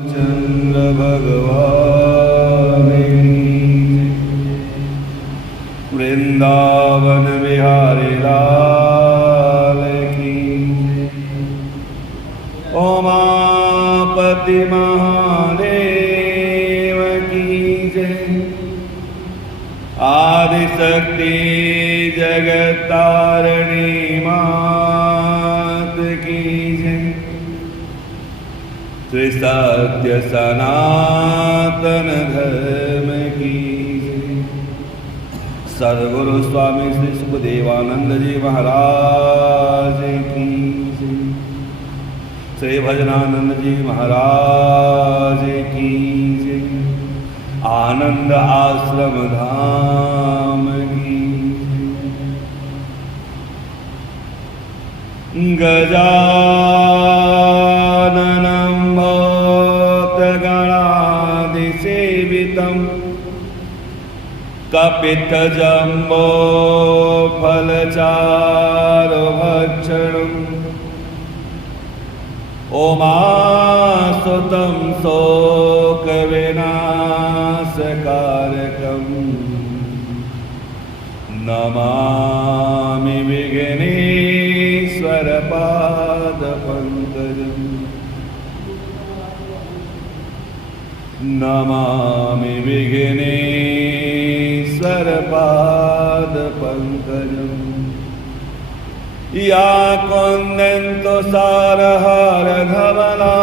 चंद्र भगवान की, वृंदावन बिहारी लाल की, उमापति महादेव की जय। आदिशक्ति जगत्तारिणी मात की जय। श्री सत्य सनातन धर्म की जय। सद्गुरु स्वामी श्री सुखदेवानंद जी महाराज की जय। श्री भजनानंद जी महाराज की जय। आनंद आश्रम धाम की जय। गजाननं भूतगणाधिसेवितं कपित्थजम्बो फलचारुभक्षणम् उमासुतं शोकविनाशकारकं नमामि विघ्नेश्वरपादपङ्कजं। नमामि विघ्नेश्वरपादपङ्कजम्। या कुन्दन्तो सारहारधवला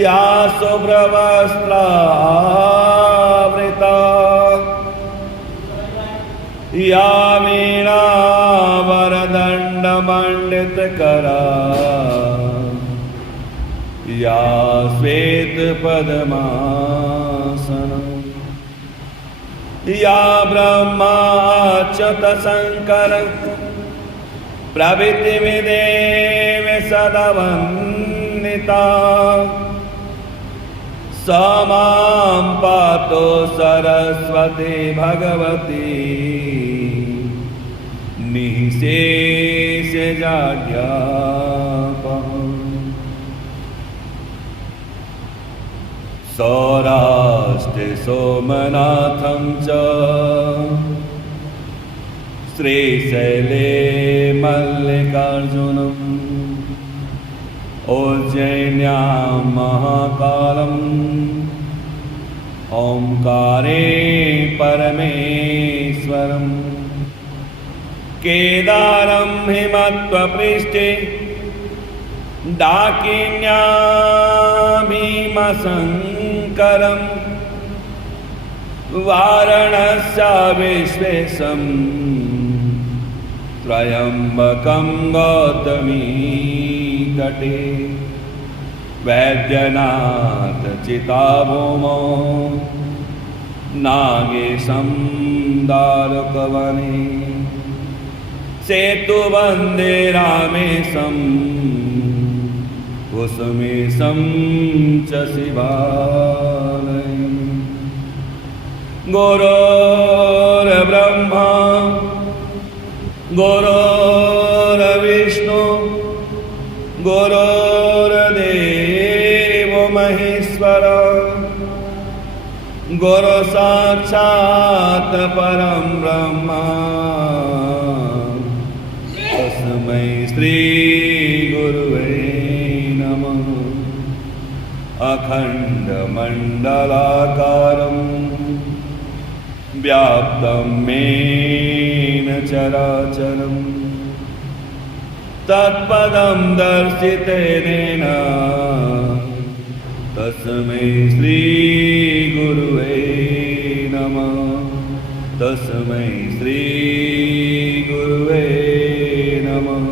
या शुभ्रवस्त्रावृता या वीणावरदण्डमण्डितकरा या श्वेतपद्मासना या ब्रह्माच्युतशङ्कर प्रभृतिविदेव सदा वन्दिता सा मां पातु सरस्वती भगवती निःशेषजाड्यापहा। सौराष्ट्रे सोमनाथं च श्रीशैले मल्लिकार्जुनम् उज्जयिन्यां महाकालम् ओंकारे परमेश्वरम् केदारं हिमत्वपृष्ठे डाकिन्यां भीमशङ्करम् वाराणस्या विश्वेशं त्र्यम्बकं गौतमी तटे वैद्यनाथ चिताभूमौ नागेशं दारुकवने सेतुवन्दे रामेशं कुसुमेशं च शिवालयम्। गुरुर्ब्रह्मा गुरुर्विष्णु गुरुर्देवो महेश्वर गुरु साक्षात् परं ब्रह्म तस्मै श्री गुरुवे नमः। अखण्डमण्डलाकारं व्याप्तं येन चराचरं तत्पदं दर्शितेन तस्मै श्री गुरुवे नमः। तस्मै श्री गुरुवे नमः।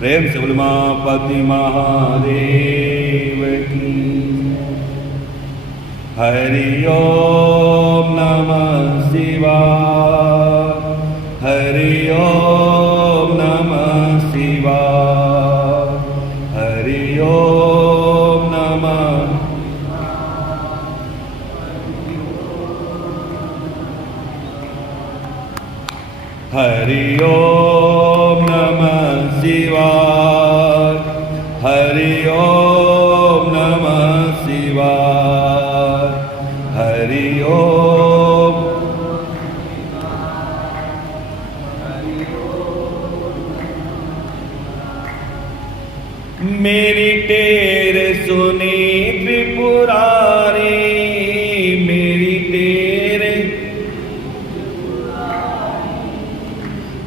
प्रेम से उमापति महादेव की। हरि ओम नमः शिवाय। हरि ओम नमः शिवाय। हरि ओम नमः। हरि ओम नमः शिवाय। हरि ओम टेर सुनी त्रिपुरारी, मेरी टेर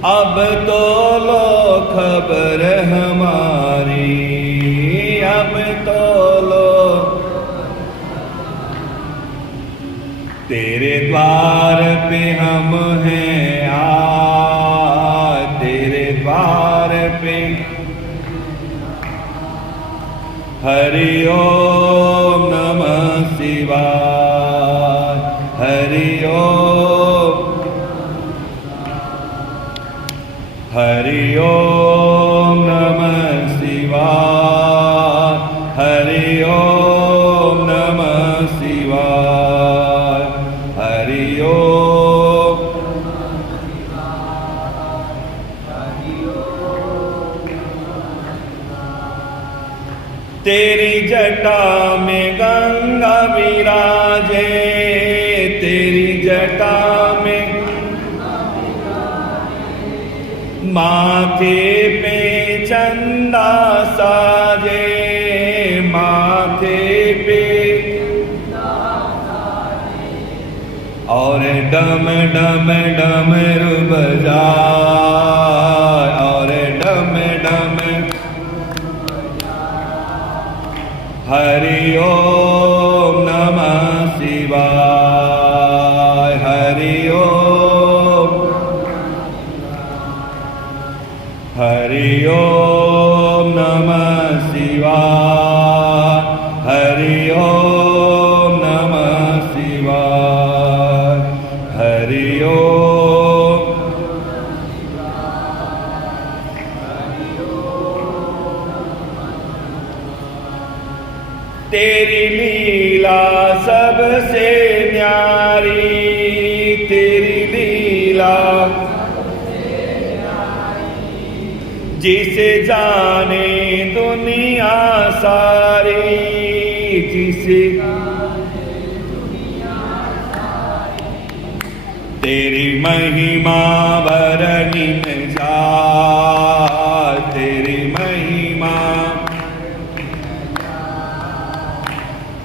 अब तो लो खबर हमारी, अब तो लो तेरे द्वार पे हम हैं तेरे द्वार पे। हरि ओम नमः शिवाय, हरि ओम, हरि ओम नमः शिवाय, हरि ओम नमः शिवाय, हरि ओम। तेरी जटा में गंगा विराजे, तेरी जटा में माथे पे चंदा साजे, माथे पे और डम डम डमरू बजाए, और डम डम। हरि ओम नमः शिवाय, हरि ओम, हरि ओम नमः शिवाय, हरि ओम नमः शिवाय, हरि ओम। तेरी लीला सबसे न्यारी, तेरी लीला जिसे जाने दुनिया सारी, जिसे तेरी महिमा वर्णि न जाए, तेरी महिमा।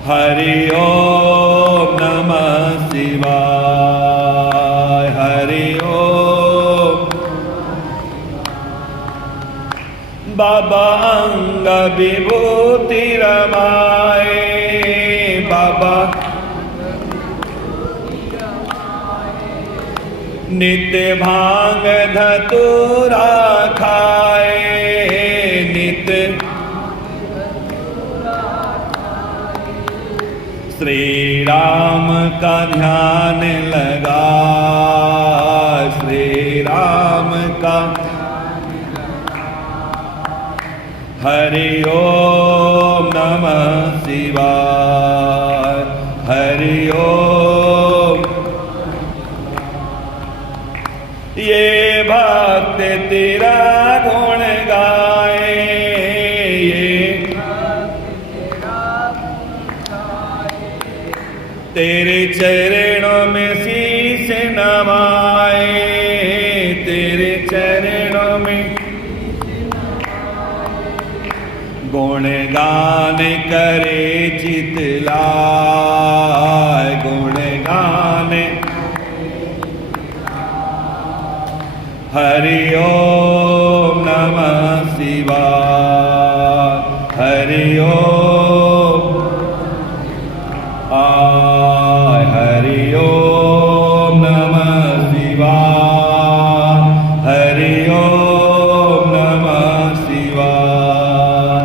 हरि ओम नमः शिवाय, हरि ओम। बाबा अंग विभूति रमाए, बाबा नित्य भांग धतूरा खाए, नित्य श्री राम का ध्यान लगा, श्री राम का। हरि ओम नमः शिवाय, हरि ओम। ये भक्त तेरा गुण गाए, ये तेरे चरणों में शीश नवाए, तेरे चरणों में गुण गान करे चितलाए, गुण गान। हरि ओम नमः शिवाय, हरि ओम। हरि ओम नमः शिवाय, हरि ओम नमः शिवाय,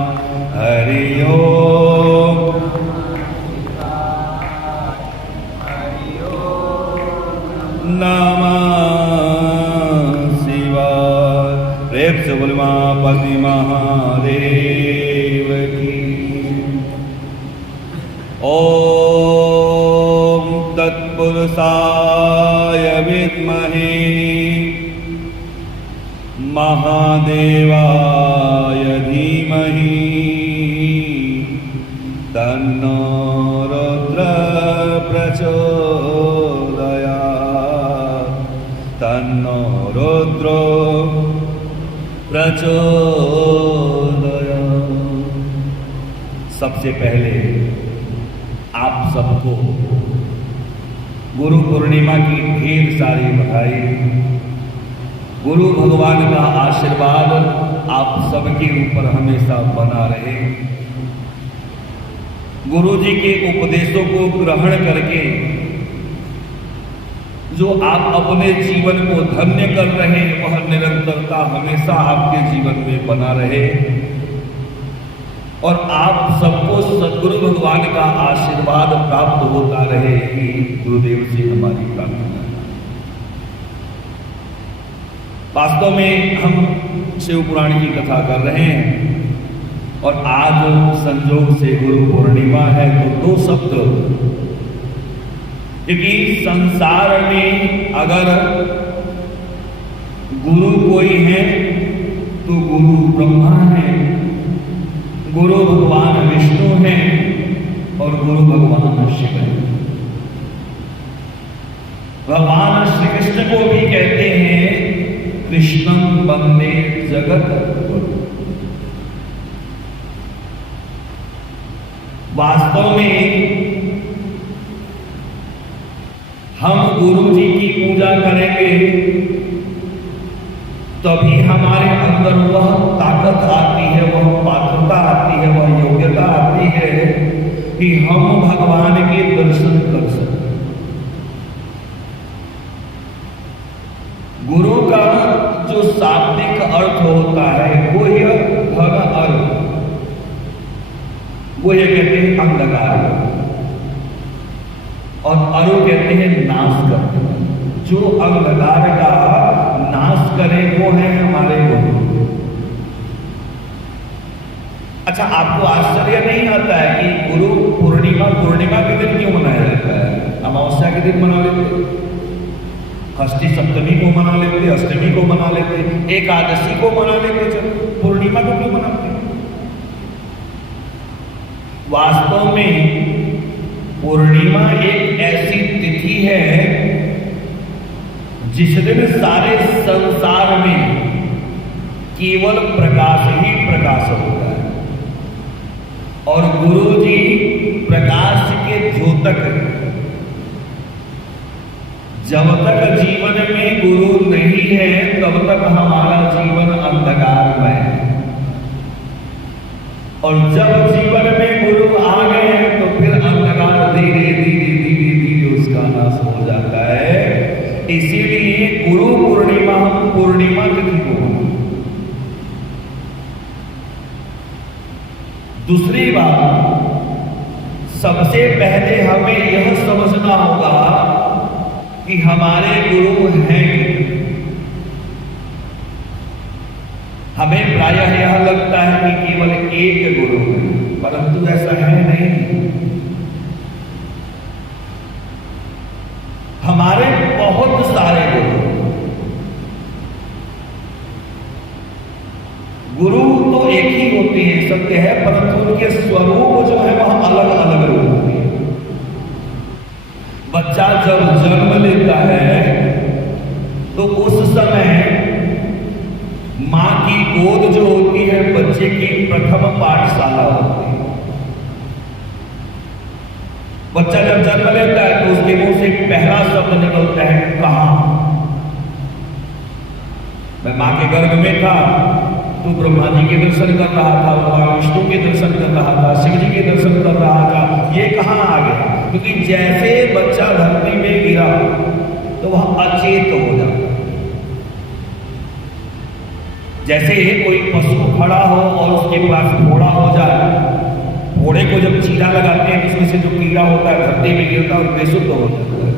हरि ओम। नमः शिवाय। प्रेम से बोले महापति महादेव की। ओम तत्पुरुषाय विद्महे महादेवाय धीमहि तन्नो रुद्र प्रचोदयात्, तन्नो रुद्रो प्रचोदयात्। सबसे पहले आप सबको गुरु पूर्णिमा की ढेर सारी बधाई। गुरु भगवान का आशीर्वाद आप सबके ऊपर हमेशा बना रहे। गुरु जी के उपदेशों को ग्रहण करके जो आप अपने जीवन को धन्य कर रहे हैं, वह निरंतरता हमेशा आपके जीवन में बना रहे और आप सबको सद्गुरु भगवान का आशीर्वाद प्राप्त होता रहे, ही गुरुदेव से हमारी प्रार्थना है। वास्तव में हम शिव पुराण की कथा कर रहे हैं और आज संयोग से गुरु पूर्णिमा है, तो दो शब्द, क्योंकि संसार में अगर गुरु कोई है तो गुरु ब्रह्मा है, गुरु भगवान विष्णु हैं और गुरु भगवान शिव हैं। भगवान श्री कृष्ण को भी कहते हैं कृष्णम वंदे जगत गुरु। वास्तव में हम गुरु जी की पूजा करेंगे तभी हमारे अंदर वह ताकत आती है, वह पात्रता आती है, वह योग्यता आती है कि हम भगवान के दर्शन कर सकें। गुरु का जो शाब्दिक अर्थ होता है वो यह धन अर्थ, वो ये कहते हैं अंधकार और अरु कहते हैं नाश करते हैं। जो अंधकार का नाश करे वो है हमारे गुरु। अच्छा, आपको आश्चर्य नहीं आता है कि गुरु पूर्णिमा के दिन क्यों मनाया जाता है? अमावस्या के दिन मना लेते, षष्ठी सप्तमी को मना लेते, अष्टमी को मना लेते, एकादशी को मना लेते, चलो पूर्णिमा को क्यों मनाते? वास्तव में पूर्णिमा एक ऐसी तिथि है जिस दिन सारे संसार में केवल प्रकाश ही प्रकाश होता है और गुरु जी प्रकाश के द्योतक। जब तक जीवन में गुरु नहीं है तब तक हमारा जीवन अंधकारमय है और जब जीवन में गुरु आ गए तो फिर अंधकार धीरे धीरे उसका नाश हो जाता है। इसीलिए गुरु पूर्णिमा हम पूर्णिमा तिथि को। दूसरी बात, सबसे पहले हमें यह समझना होगा कि हमारे गुरु हैं। हमें प्रायः यह लगता है कि केवल एक गुरु है, परंतु ऐसा है नहीं। हमारे बहुत सारे गुरु तो एक ही होते हैं, सत्य है, परंतु उनके स्वरूप जो है वह अलग अलग होते हैं। बच्चा जब जन्म लेता है तो उस समय मां की गोद जो होती है बच्चे की प्रथम पाठशाला होती है। बच्चा जब जन्म लेता है तो उसके मुंह से पहला शब्द निकलता है कहां। मैं मां के गर्भ में था तो ब्रह्मा जी के दर्शन कर रहा था, भगवान विष्णु के दर्शन कर रहा था, शिव जी के दर्शन कर रहा था, ये कहां आ गया? क्योंकि जैसे बच्चा धरती में गिरा तो वह अचेत हो जाता। जैसे कोई पशु खड़ा हो और उसके पास घोड़ा हो जाए, घोड़े को जब चीरा लगाते हैं उसमें से जो कीड़ा होता है धरती में गिरता है और बेसुध हो जाता है।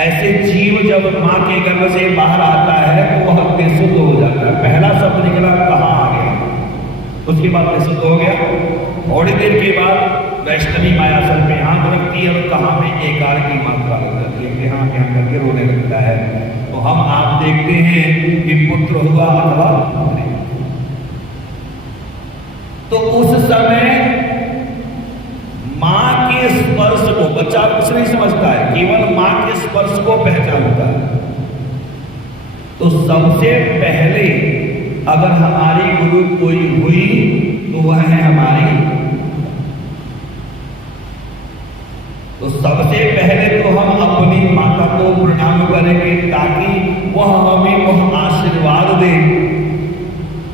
ऐसे जीव जब मां के गर्भ से बाहर आता है तो वह बेसुध हो जाता है। पहला शब्द निकला कहां आ गया, उसके बाद बेसुध हो गया। थोड़ी देर के बाद वैष्णवी माया सर पे हाथ रखती है और कहां में एकार की मात्रा लग जाती है, यहाँ करके रोने लगता है। तो हम आप देखते हैं कि पुत्र हुआ अथवा पुत्री, तो उस समय मां के स्पर्श को बच्चा कुछ नहीं समझता है, केवल मां के स्पर्श को पहचानता है। तो सबसे पहले अगर हमारी गुरु कोई हुई तो वह है हमारी सबसे पहले तो हम अपनी माता को प्रणाम करेंगे ताकि वह हमें वह आशीर्वाद दे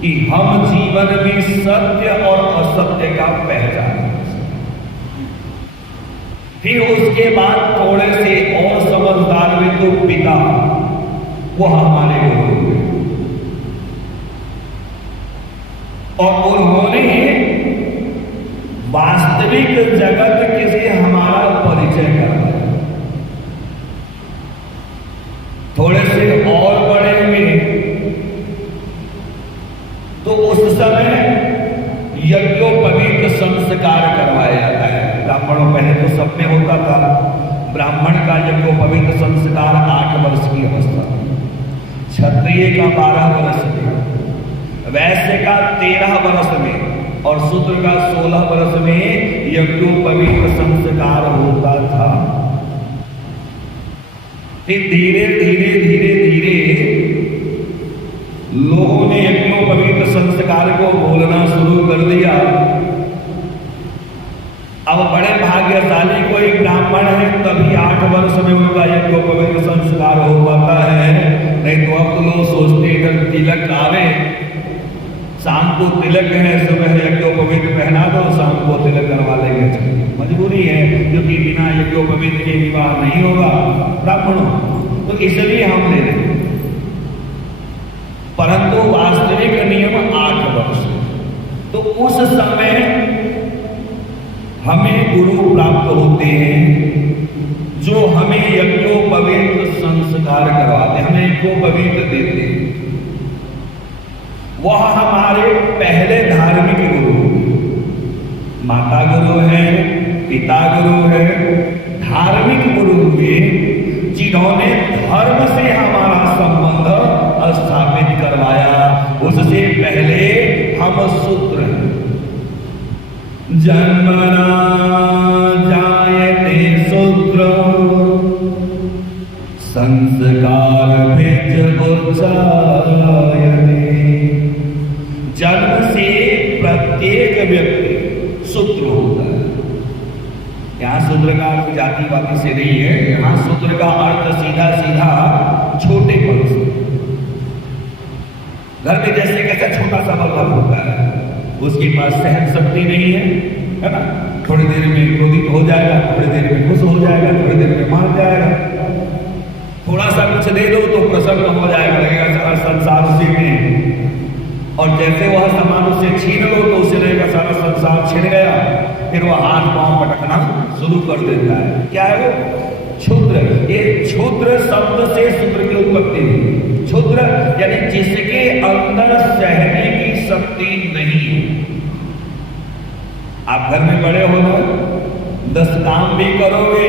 कि हम जीवन में सत्य और असत्य का पहचान। फिर उसके बाद थोड़े से और समझदार में तो पिता, वह हमारे गुरु हैं और उन्होंने वास्तविक जगत के से हमारा परिचय कराया। थोड़े से और बड़े में तो उस समय यज्ञोपवीत संस्कार करवाया जाता है। ब्राह्मणों पहले तो सब में होता था, ब्राह्मण का यज्ञोपवीत संस्कार 8 वर्ष की अवस्था, क्षत्रिय का 12 वर्ष में, वैश्य का 13 वर्ष में और शूद्र का 16 वर्ष में यज्ञोपवीत संस्कार होता था। फिर धीरे धीरे धीरे धीरे लोगों ने यज्ञोपवीत संस्कार को बोलना शुरू कर दिया। अब बड़े भाग्यशाली कोई ब्राह्मण है तभी 8 वर्ष में उनका यज्ञोपवीत संस्कार हो पाता है, नहीं तो अब तो लोग सोचते हैं तिलक आवे, शाम को तिलक है, सुबह यज्ञोपवीत पहना दो, शाम को तिलक करवा लेंगे। मजबूरी है क्योंकि बिना यज्ञोपवीत के विवाह नहीं होगा ब्राह्मणों, तो इसलिए हम ले रहे। परंतु वास्तविक नियम 8 वर्ष। तो उस समय हमें गुरु प्राप्त होते हैं जो हमें यज्ञोपवीत संस्कार करवाते, हमें यज्ञोपवीत देते हैं। वह हमारे पहले धार्मिक गुरु, माता गुरु है, पिता गुरु है, धार्मिक गुरु हुए जिन्होंने धर्म से हमारा संबंध स्थापित करवाया। उससे पहले हम शूद्र हैं। जन्मना जायते शूद्र संस्कार भेज उच्चायते। जन्म से प्रत्येक व्यक्ति शूद्र होता है। यहां शूद्र का अर्थ जाति वाति से नहीं है, यहां शूद्र का अर्थ सीधा सीधा छोटे पन से। घर में जैसे कैसा छोटा सा बल्ब होता है, उसके पास सहन शक्ति नहीं है ना, थोड़ी देर में क्रोधित हो जाएगा, थोड़ी देर में खुश हो जाएगा, थोड़ी देर में मान जाएगा। थोड़ा सा कुछ दे दो तो प्रसन्न हो जाएगा, लगेगा सारा संसार उसी में। और जैसे वह सामान उससे छीन लो तो उसे लगेगा सारा संसार छिन गया, फिर वह हाथ पांव पटकना शुरू कर देता है। क्या है वो? क्षुद्र। ये क्षुद्र शब्द से शूद्र की उत्पत्ति हुई। क्षुद्र यानी जिसके अंदर सहने की शक्ति नहीं है। आप घर में बड़े हो ना, 10 काम भी करोगे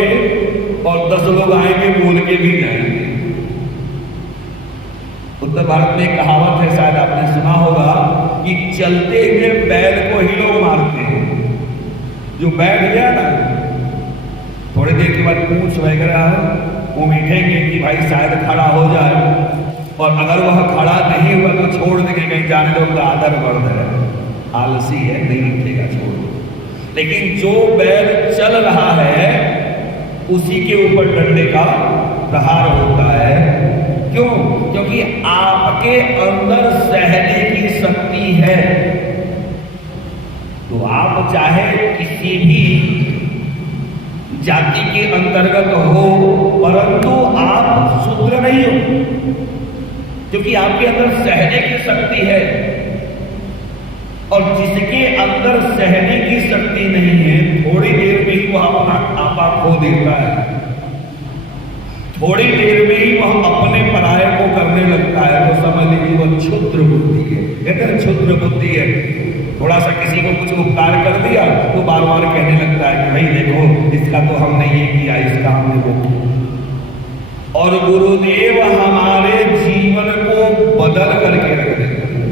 और 10 लोग आएंगे बोल के भी जाएंगे। उत्तर भारत में एक कहावत है, शायद आपने सुना होगा, कि चलते हुए बैल को ही लोग मारते हैं। जो बैठ गया ना, थोड़ी देर के बाद पूंछ वगैरह वो मीठेंगे कि भाई शायद खड़ा हो जाए, और अगर वह खड़ा नहीं हुआ तो छोड़ देंगे, कहीं जाने दो, उनका आदर बढ़ है, आलसी है, नहीं उठेगा, छोड़ दो। लेकिन जो बैल चल रहा है उसी के ऊपर डंडे का प्रहार होता है। क्यों? क्योंकि आपके अंदर सहने की शक्ति है। तो आप चाहे किसी भी जाति के अंतर्गत हो, परंतु आप शूद्र नहीं हो, क्योंकि आपके अंदर सहने की शक्ति है। और जिसके अंदर सहने की शक्ति नहीं है, थोड़ी देर में ही वह अपना आपा खो देता है, थोड़ी देर में ही वह अपने पराये को करने लगता है। तो समझ लीजिए वह क्षुद्र बुद्धि है। कहते हैं क्षुद्र बुद्धि है। थोड़ा सा किसी को कुछ उपकार कर दिया तो बार बार कहने लगता है कि भाई देखो, इसका तो हमने ये किया, इसका हमने वो किया। और गुरुदेव हमारे जीवन को बदल करके रख देते हैं।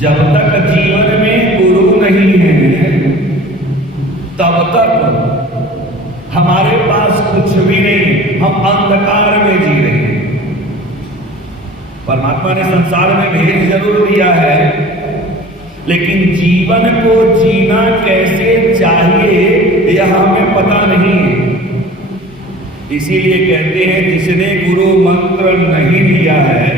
जब तक जीवन में गुरु नहीं है तब तक हमारे पास कुछ भी नहीं, हम अंधकार में जी रहे हैं। परमात्मा ने संसार में भेद जरूर दिया है, लेकिन जीवन को जीना कैसे चाहिए यह हमें पता नहीं है। इसीलिए कहते हैं जिसने गुरु मंत्र नहीं लिया है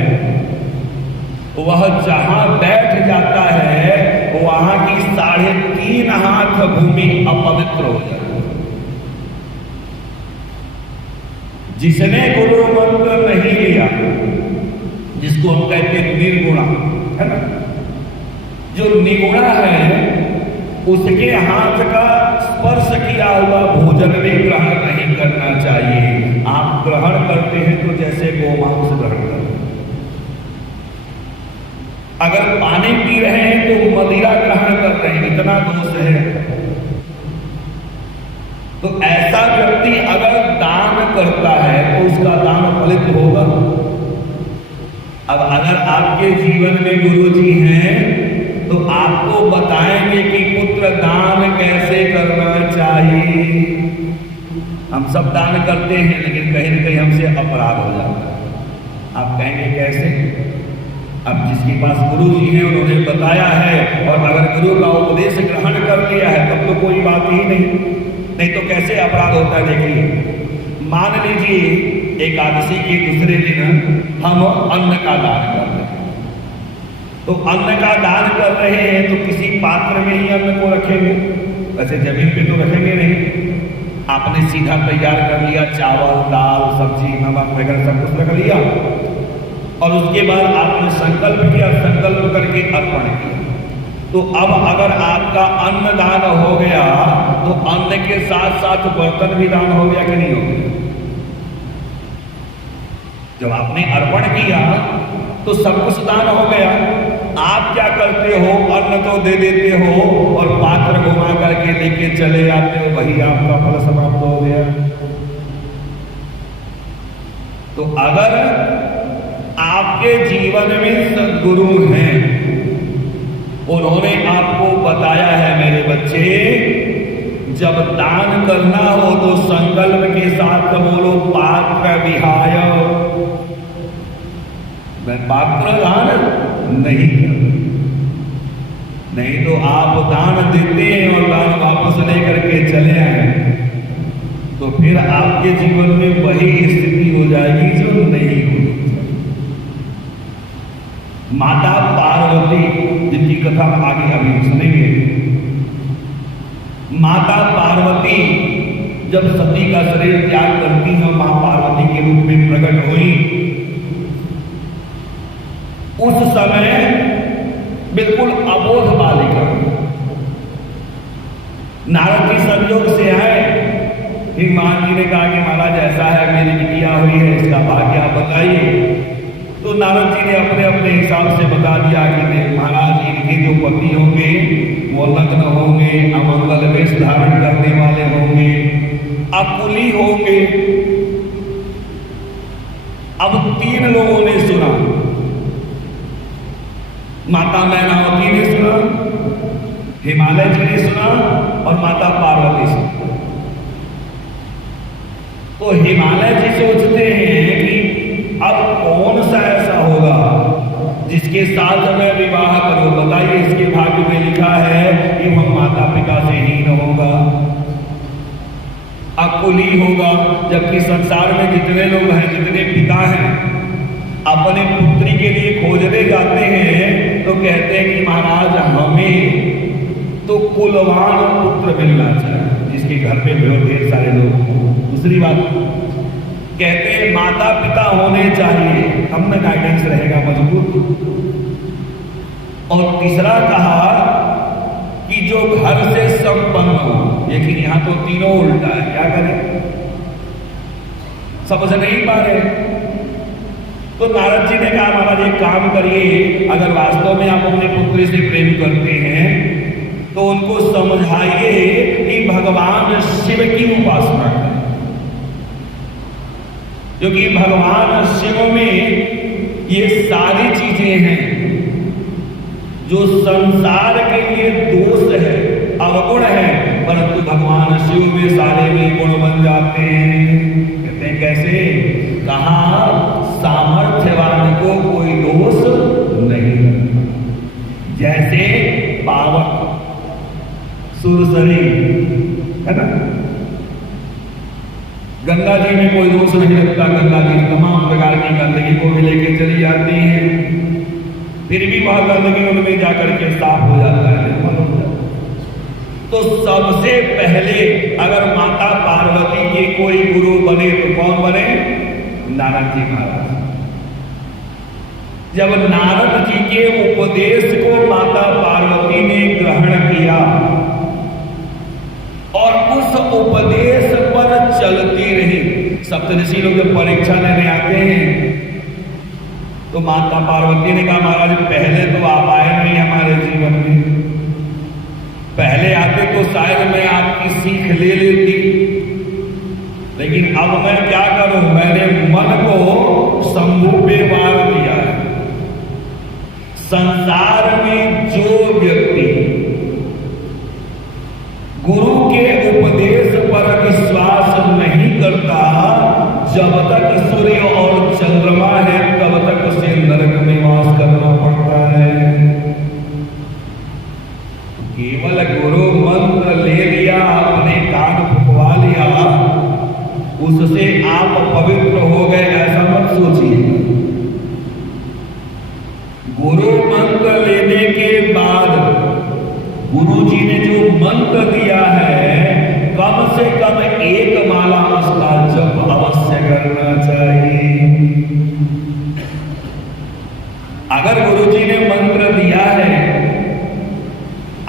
वह जहां बैठ जाता है वहां की 3.5 हाथ भूमि अपवित्र हो जाती है। जिसने गुरु मंत्र नहीं लिया, जिसको हम कहते हैं निर्गुणा, है ना, जो निगुणा है उसके हाथ का स्पर्श किया हुआ भोजन भी ग्रहण नहीं करना चाहिए। आप ग्रहण करते हैं तो जैसे गोमांस ग्रहण करते हैं। अगर पानी पी रहे हैं तो मदिरा ग्रहण कर रहे हैं, इतना दोष है। तो ऐसा व्यक्ति अगर दान करता है तो उसका दान फलित होगा। अब अगर आपके जीवन में गुरु जी हैं तो आपको बताएंगे कि पुत्र दान कैसे करना चाहिए। हम सब दान करते हैं लेकिन कहीं न कहीं हमसे अपराध हो जाता है। आप कहेंगे कैसे? अब जिसके पास गुरु जी हैं उन्होंने बताया है, और अगर गुरु का उपदेश ग्रहण कर लिया है तब तो कोई बात ही नहीं तो कैसे अपराध होता है। देखिए, मान लीजिए एकादशी के दूसरे दिन हम अन्न का दान कर रहे हैं, तो अन्न का दान कर रहे हैं तो किसी पात्र में ही अन्न को रखेंगे, वैसे जमीन पे तो रखेंगे नहीं। आपने सीधा तैयार कर लिया, चावल दाल सब्जी नमक वगैरह सब कुछ रख लिया, और उसके बाद आपने संकल्प किया, संकल्प करके अर्पण किया। तो अब अगर आपका अन्न दान हो गया तो अन्न के साथ साथ बर्तन भी दान हो गया कि नहीं हो गया? जब आपने अर्पण किया तो सब कुछ दान हो गया। आप क्या करते हो? अन्न तो दे देते हो और पात्र घुमा करके लेके चले जाते हो, वही आपका फल समाप्त हो गया। तो अगर आपके जीवन में सद्गुरु हैं, उन्होंने आपको बताया है मेरे बच्चे, जब दान करना हो तो संकल्प के साथ बोलो पात्र विहाय। मैं पात्र दान नहीं करता, नहीं तो आप दान देते हैं और दान वापस लेकर के चले आए तो फिर आपके जीवन में वही स्थिति हो जाएगी जो नहीं होगी। माता पार्वती, जिनकी कथा हम आगे अभी सुनेंगे, माता पार्वती जब सती का शरीर त्याग करती है, मां पार्वती के रूप में प्रकट हुई, उस समय बिल्कुल अबोध बालिका। नारद जी संयोग से आए, फिर मां जी ने कहा कि महाराज ऐसा है, मेरी बिटिया हुई है, इसका भाग्य आप बताइए। तो नारद जी ने अपने अपने हिसाब से बता दिया कि महाराज इनके जो पति होंगे वो नग्न होंगे, अमंगल वेश धारण करने वाले होंगे, अकुली होंगे। अब 3 लोगों ने सुना, माता मैनावती ने सुना, हिमालय जी ने सुना और माता पार्वती सुना। तो हिमालय जी सोचते हैं कि अब कौन सा ऐसा होगा जिसके साथ मैं विवाह करूं? बताइए, इसके भाग्य में लिखा है कि वह माता पिता से हीन होगा, अकुली होगा। जबकि संसार में जितने लोग हैं, जितने पिता हैं, अपने पुत्री के लिए खोजने जाते हैं तो कहते हैं कि महाराज हमें तो कुलवान पुत्र मिलना चाहिए, जिसके घर पे ढेर सारे लोग। दूसरी बात कहते हैं माता पिता होने चाहिए, तब ना गाइडेंस रहेगा मजबूत। और तीसरा कहा कि जो घर से संपन्न हो, लेकिन यहां तो तीनों उल्टा है, क्या करें? समझ नहीं पा रहे। तो नारद जी ने कहा महाराज एक काम करिए, अगर वास्तव में आप अपने पुत्री से प्रेम करते हैं तो उनको समझाइए कि भगवान शिव की उपासना करें, क्योंकि भगवान शिव में ये सारी चीजें हैं जो संसार के लिए दोष है, अवगुण है, परंतु भगवान शिव में सारे में गुण बन जाते हैं। कहते हैं कैसे? कहा सामर्थ्यवान को कोई दोष नहीं। जैसे पावक, सुरसरी, है ना। गंगा जी में कोई दोष नहीं लगता, गंगा जी तमाम प्रकार की गंदगी को भी लेके चली जाती है, फिर भी वह गंदगी उनमें जाकर के साफ हो जाता है, निर्मल हो जाता है। तो सबसे पहले अगर माता पार्वती के कोई गुरु बने तो कौन बने? नारद जी महाराज। जब नारद जी के उपदेश को माता पार्वती ने ग्रहण किया और उस उपदेश पर चलती रही, सप्तऋषि लोग जब परीक्षा देने आते हैं तो माता पार्वती ने कहा महाराज पहले तो आप आए नहीं हमारे जीवन में, पहले आते तो शायद मैं आपकी सीख ले लेती, लेकिन अब मैं क्या करूं, मैंने मन को शंभू पे मार दिया है। संसार में जो व्यक्ति गुरु के उपदेश पर विश्वास नहीं करता, जब तक सूर्य और चंद्रमा है तब तक उसे नरक में वास करना पड़ता है। केवल गुरु मंत्र ले लिया, अपने कान फुकवा लिया, उससे आप पवित्र हो गए ऐसा मत सोचिए। गुरु मंत्र लेने के बाद गुरु जी ने जो मंत्र दिया है, कम से कम एक माला उसका जप अवश्य करना चाहिए। अगर गुरु जी ने मंत्र दिया है,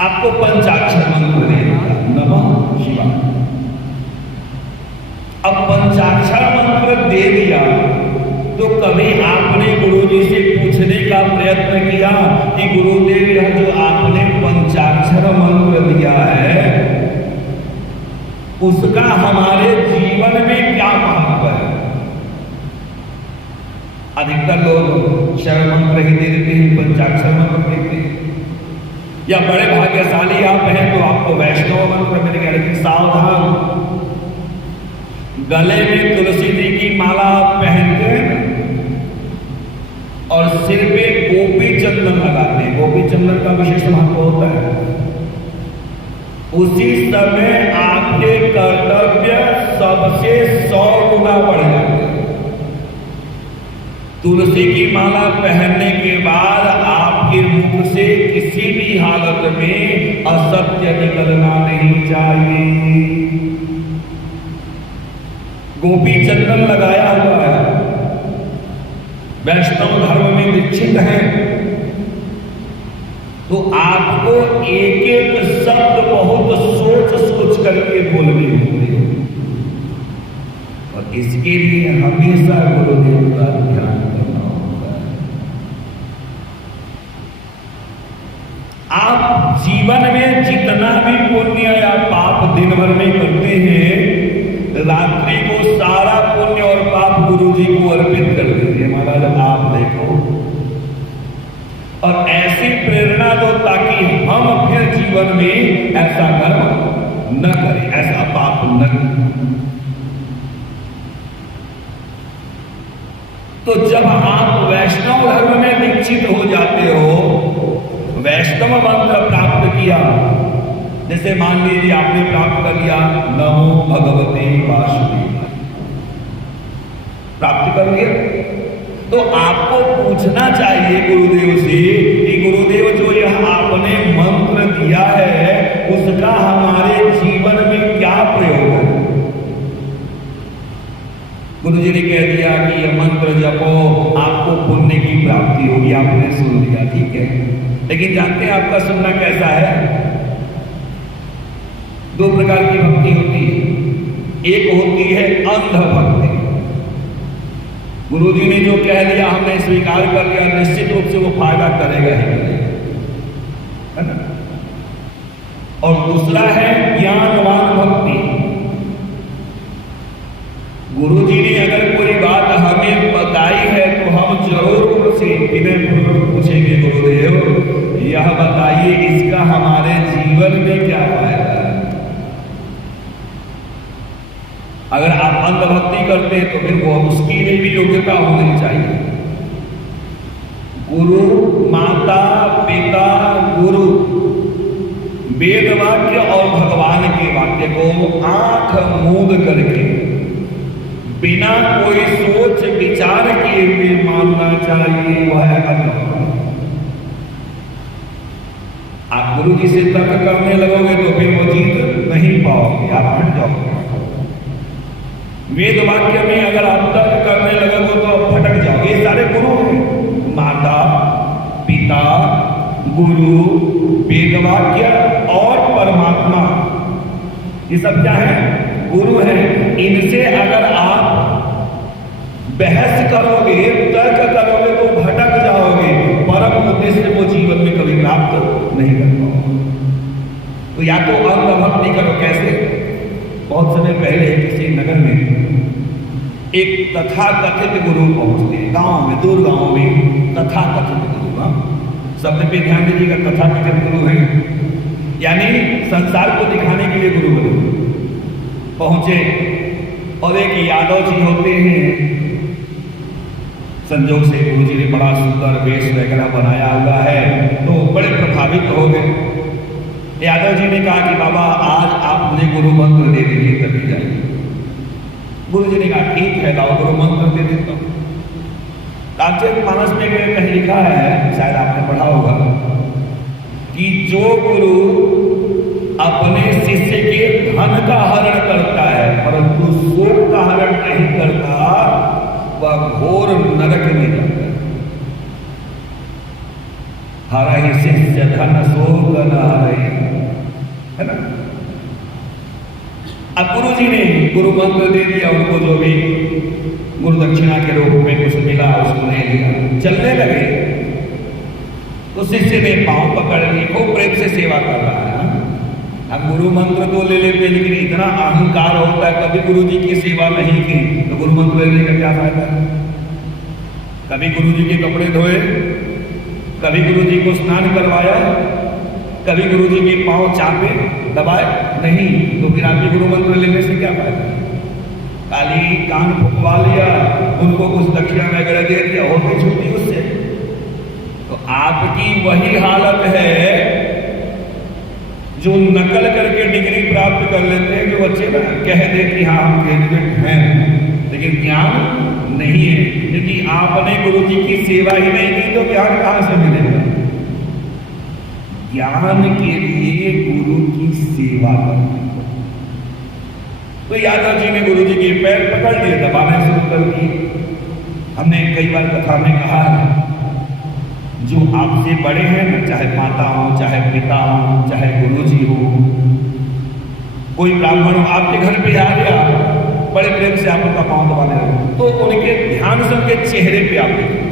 आपको पंचाक्षर मंत्र देगा, नमः शिवाय। अब पंचाक्षर मंत्र दे दिया तो कभी आपने गुरुजी से पूछने का प्रयत्न किया कि गुरुदेव यह जो आपने पंचाक्षर मंत्र दिया है उसका हमारे जीवन में क्या महत्व है? अधिकतर लोग शरण मंत्र ही दे देते हैं, पंचाक्षर मंत्र देते हैं, या बड़े भाग्यशाली आप हैं तो आपको वैष्णव मंत्र मिल गया। लेकिन सावधान, गले में तुलसी जी की माला पहनते हैं और सिर पे गोपी चंदन लगाते हैं, गोपी चंदन का विशेष महत्व होता है। उसी समय आपके कर्तव्य सबसे 100 गुना बढ़ जाते हैं। तुलसी की माला पहनने के बाद आपके मुख से किसी भी हालत में असत्य निकलना नहीं चाहिए। गोपी चंदन लगाया हुआ है, वैष्णव धर्म में दीक्षित है, तो आपको एक एक शब्द बहुत सोच सोच करके बोलने होंगे और इसके लिए हमेशा गुरुदेव का ध्यान करना होता है। आप जीवन में जितना भी पुण्य या पाप दिन भर में करते हैं, रात्रि को सारा पुण्य और पाप गुरु जी को अर्पित कर दीजिए। महाराज आप देखो और ऐसी प्रेरणा दो ताकि हम फिर जीवन में ऐसा कर्म न करें, ऐसा पाप न करें। तो जब आप वैष्णव धर्म में दीक्षित हो जाते हो, वैष्णव मंत्र प्राप्त किया, जैसे मान लीजिए आपने प्राप्त कर लिया नमो भगवते वासुदेवाय, प्राप्त कर लिया, तो आपको पूछना चाहिए गुरुदेव से कि गुरुदेव जो यह आपने मंत्र दिया है उसका हमारे जीवन में क्या प्रयोग है? गुरु जी ने कह दिया कि यह मंत्र जपो आपको पुण्य की प्राप्ति होगी, आपने सुन लिया, ठीक है। लेकिन जानते हैं आपका सुनना कैसा है? 2 प्रकार की भक्ति होती है। एक होती है अंध भक्ति, गुरु जी ने जो कह दिया हमने स्वीकार कर लिया, निश्चित रूप से वो फायदा करेगा ही करेगा, है ना। और दूसरा है ज्ञानवान भक्ति। गुरु जी ने अगर कोई बात हमें बताई है तो हम जरूर उनसे विनयपूर्वक पूछेंगे, गुरुदेव यह बताइए इसका हमारे जीवन में क्या फायदा है। अगर आप अंधभक्ति करते हैं तो फिर वो उसकी लिए भी योग्यता होनी चाहिए। गुरु, माता, पिता, गुरु, वेद वाक्य और भगवान के वाक्य को आंख मूंद करके बिना कोई सोच विचार किए हुए मानना चाहिए, वह अधर्म। आप गुरु जी से तर्क करने लगोगे तो फिर वो जीत नहीं पाओगे, आप हट जाओगे। वेद वाक्य में अगर आप तर्क करने लगोगे तो आप भटक जाओगे। ये सारे गुरु हैं, माता पिता गुरु वेद वाक्य और परमात्मा, ये सब क्या है? गुरु है। इनसे अगर आप बहस करोगे तर्क करोगे तो भटक जाओगे, परम उद्देश्य को जीवन में कभी प्राप्त नहीं कर पाओगे। तो या तो अंधभक्ति करो। कैसे? बहुत समय पहले किसी नगर में एक तथाकथित गुरु पहुंचते, गांव में, दूर गांव में तथाकथित गुरु, शब्द पे ध्यान दीजिएगा, तथाकथित गुरु है यानी संसार को दिखाने के लिए गुरु बने। पहुंचे और एक यादव जी होते हैं, संजोग से गुरु जी ने बड़ा सुंदर वेश वगैरह बनाया हुआ है तो बड़े प्रभावित हो गए। यादव जी ने कहा कि बाबा आज आप मुझे गुरु मंत्र दे दीजिए तभी जाइए। गुरु जी ने कहा ठीक है, लाओ गुरु मंत्र दे देता हूँ। रामचरितमानस में कहीं लिखा है, शायद आपने पढ़ा होगा, कि जो गुरु अपने शिष्य के धन का हरण करता है परंतु शोक का हरण नहीं करता, वह घोर नरक में जाता है। हरहि शिष्य धन शोक न हरहि, है ना। अब गुरु जी ने गुरु मंत्र दे दिया उनको, जो भी गुरु दक्षिणा के रूप में कुछ मिला उसको ले लिया, चलने लगे। तो शिष्य ने पांव पकड़ ली, खूब प्रेम से सेवा कर रहा है। अब गुरु मंत्र तो ले लेते, लेकिन इतना अहंकार होता है, कभी गुरु जी की सेवा नहीं की तो गुरु मंत्र लेने का क्या फायदा है? कभी गुरु जी के कपड़े धोए, कभी गुरु जी को स्नान करवाया, कभी गुरु जी के पांव चापे दबाए नहीं, तो फिर आपके गुरु मंत्र लेने से क्या फायदा? काली कान फुकवा लिया, उनको कुछ दक्षिणा वगैरह दे दिया, और कोई छुट्टी उससे। तो आपकी वही हालत है जो नकल करके डिग्री प्राप्त कर लेते हैं, जो बच्चे ना कह दे कि हाँ हम ग्रेजुएट हैं, लेकिन ज्ञान नहीं है, क्योंकि आपने गुरु जी की सेवा ही नहीं की तो ज्ञान कहां से मिलेगा? ज्ञान के लिए गुरु की सेवा करनी। तो यादव जी ने गुरु जी के पैर पकड़ लिए, दबाने शुरू कर दिए। हमने कई बार कथा में कहा है, जो आपसे बड़े हैं ना, चाहे माता हो, चाहे पिता हो, चाहे गुरुजी हो, कोई ब्राह्मण हो, आपके घर पे आ गया, बड़े प्रेम से आपका पांव दबाने लगे, तो उनके ध्यान से उनके चेहरे पे आप देखिए।